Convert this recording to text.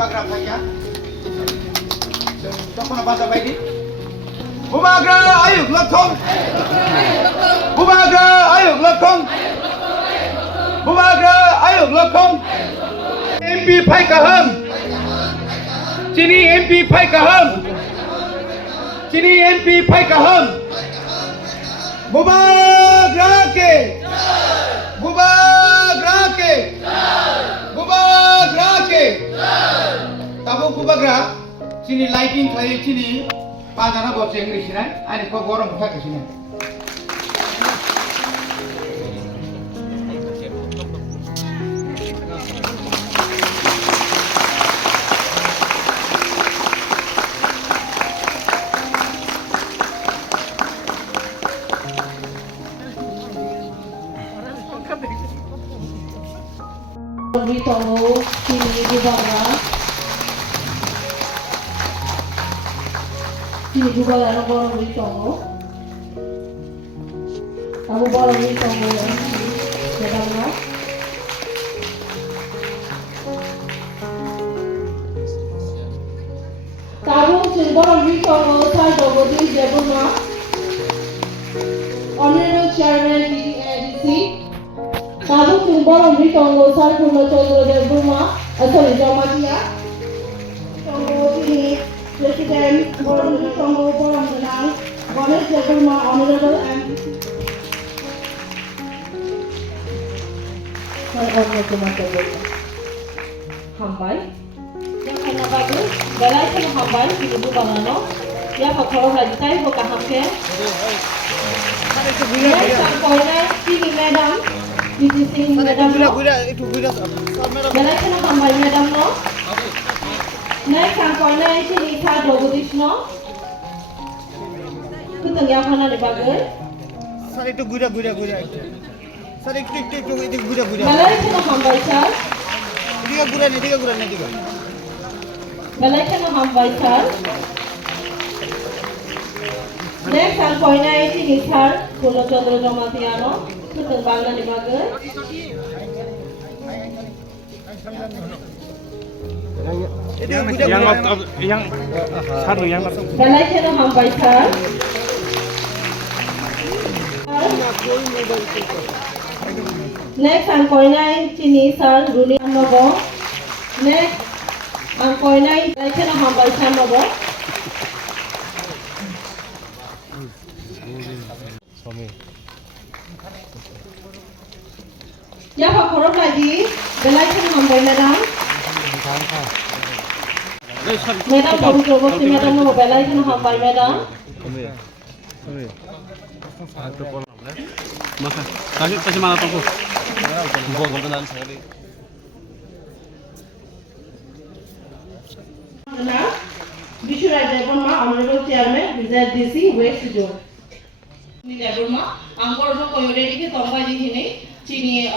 bubagra thaya tokona baza baidi bubagra ayuk lakhong bubagra ayuk lakhong bubagra ayuk lakhong MP phai kaham chini MP phai kaham chini MP phai kaham bubagra ke tabo bubagra chini lighting khai chini pajana bo chengri sinai ani ko gorom thak sinai Dito sini bubagra sini bubagra no borong dito kamu borong dito sedang na kamu sini borong dito sai dogodi jebuna Honorable Chairman DDC Kamu Tumborong Ritongo Sarpuno Chandra Debuma sorry Jamatia Tongo ini President Borong Ritongo Borong Denang Ganesh Debuma Honorable MPC Saya cuma terbaik Hambai yang kena bagus galai kena hambai di ibu bangano ya pakai lagi tay buka hamke ini madam DDC madam itu gula galai kena hambai madam no naik sampai naik ini saya dogodis no kita yang mana di bagai sir itu gula sir itu gula galai kena hambai sir diga gula diga galai kena hambai sir next sampai naik ini sir Pulau Chandra Jamatiano kita bangga di bagai yang satu yang masuk. galai kena hambai sir next sampai naik sini sir dunia nobo next sampai naik galai kena hambai sir nobo ya pak korup lagi galai kena hambai madam madam korup coba si madam nobo galai kena hambai madam Maka kasih mana toko? Bishura Deborma, Honorable Chairman, DC, West Zone. Ini Deborma, angkor itu koyode ini tombak di sini, sini